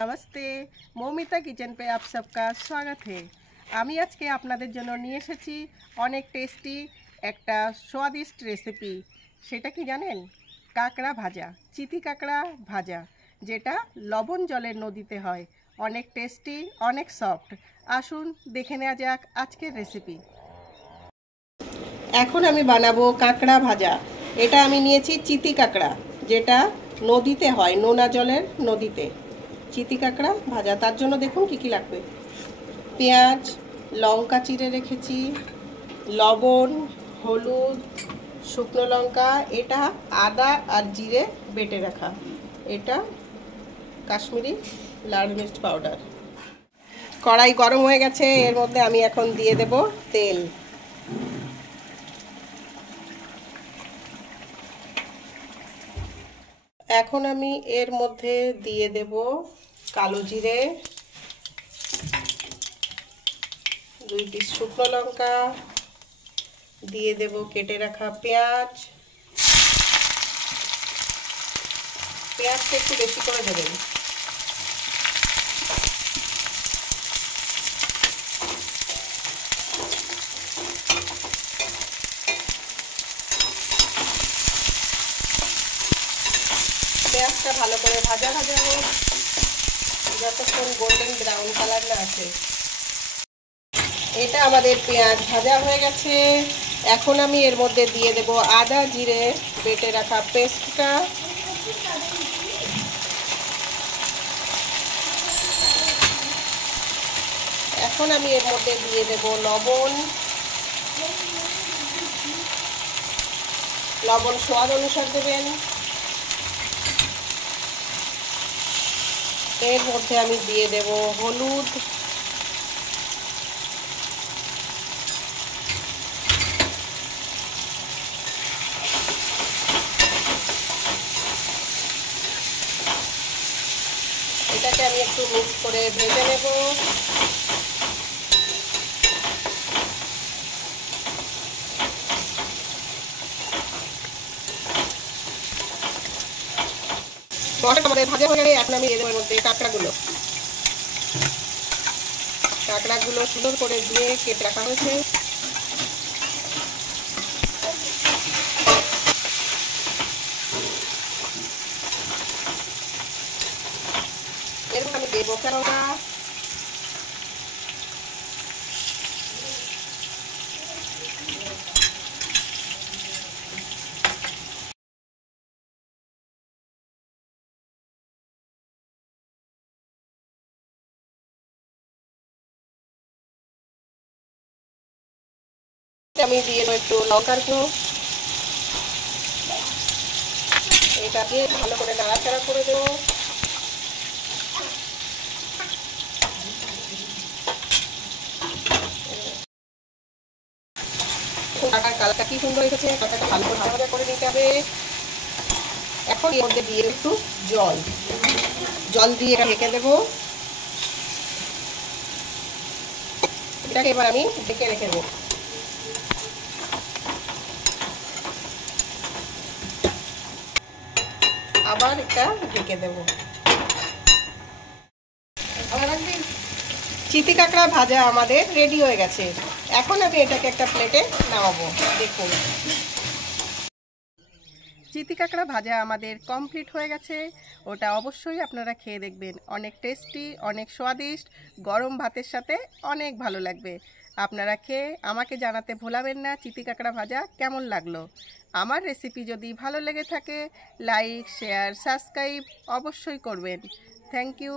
नमस्ते मौमिता किचन पे आप सबका स्वागत है। আমি আজকে আপনাদের জন্য নিয়ে এসেছি অনেক টেস্টি একটা স্বাদিষ্ট রেসিপি। সেটা কি জানেন? কাঁকড়া ভাজা, চিতি কাঁকড়া ভাজা, যেটা লবণ জলের নদীতে হয়। অনেক টেস্টি, অনেক সফট। আসুন দেখে নেওয়া যাক আজকের রেসিপি। এখন আমি বানাবো কাঁকড়া ভাজা। এটা আমি নিয়েছি চিতি কাঁকড়া, যেটা নদীতে হয়, নোনা জলের নদীতে। চিতি কাঁকড়া ভাজা, তার জন্য দেখুন কি কি লাগবে। পেঁয়াজ, লঙ্কা চিড়ে রেখেছি, লবণ, হলুদ, শুকনো লঙ্কা, এটা আদা আর জিরে বেটে রাখা, এটা কাশ্মীরি লাল মির্চ পাউডার। কড়াই গরম হয়ে গেছে, এর মধ্যে আমি এখন দিয়ে দেব তেল। এখন আমি এর মধ্যে দিয়ে দেব কালো জিরে, 2 পিস শুকনো লঙ্কা, দিয়ে দেব কেটে রাখা পেঁয়াজ। পেঁয়াজটা একটু বেশি করে দেবেন। পেঁয়াজটা ভালো করে ভাজা হোক, যতক্ষণ গোল্ডেন ব্রাউন কালার না আসে। এটা আমাদের পেঁয়াজ ভাজা হয়ে গেছে। এখন আমি এর মধ্যে দিয়ে দেব আদা জিরে বেটে রাখা পেস্টটা। এখন আমি এর মধ্যে দিয়ে দেব লবণ স্বাদ অনুসারে দেবেন। এর মধ্যে আমি দিয়ে দেব হলুদ, এটাকে আমি একটু মিক্স করে ভেজে নেব। মশলাটা আমাদের ভাজা হয়ে গেলে এখন আমি এর মধ্যে কাঁকড়াগুলো সুন্দর করে ধুয়ে কেটে রাখা হয়েছে। এরপর আমি দেবো কাঁকড়া, আমি দিয়ে দেবো একটু লঙ্কার গুঁড়ো। এটা দিয়ে ভালো করে নাড়াচাড়া করে দেবো। কাঁকড়ার কালারটা কি সুন্দর এসেছে, কাঁকড়াটা ভালো করে ভাজা করে নিতে হবে। এখন এর মধ্যে দিয়ে একটু জল দিয়ে এটা ঢেকে দেবো। এটাকে এবার আমি ঢেকে রেখে দেবো। আবার এটা ঢেকে দেবো। চিতি কাঁকড়া ভাজা আমাদের রেডি হয়ে গেছে। এখন আমি এটাকে একটা প্লেটে নামাবো। দেখুন, চিতি কাঁকড়া ভাজা আমাদের কমপ্লিট হয়ে গেছে। ওটা অবশ্যই আপনারা খেয়ে দেখবেন, অনেক টেস্টি, অনেক স্বাদিষ্ট, গরম ভাতের সাথে অনেক ভালো লাগবে। আপনারা খেয়ে আমাকে জানাতে ভোলাবেন না চিতি কাঁকড়া ভাজা কেমন লাগলো। আমার রেসিপি যদি ভালো লেগে থাকে, লাইক, শেয়ার, সাবস্ক্রাইব অবশ্যই করবেন। Thank you.